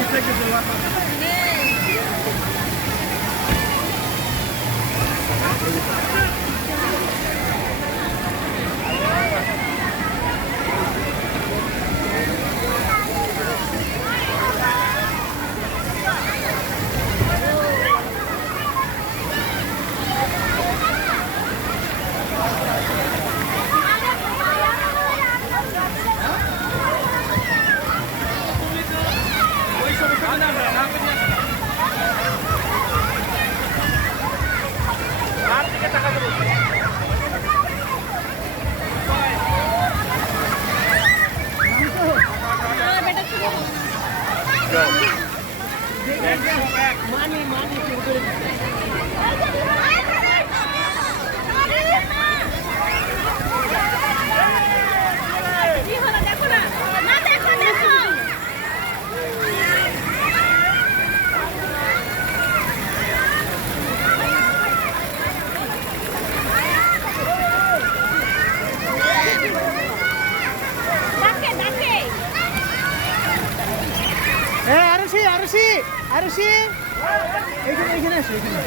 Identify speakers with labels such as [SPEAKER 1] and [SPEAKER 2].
[SPEAKER 1] Aqui tem Money,
[SPEAKER 2] money. Arushi Arushi এখানে এইখানে আসো এখানে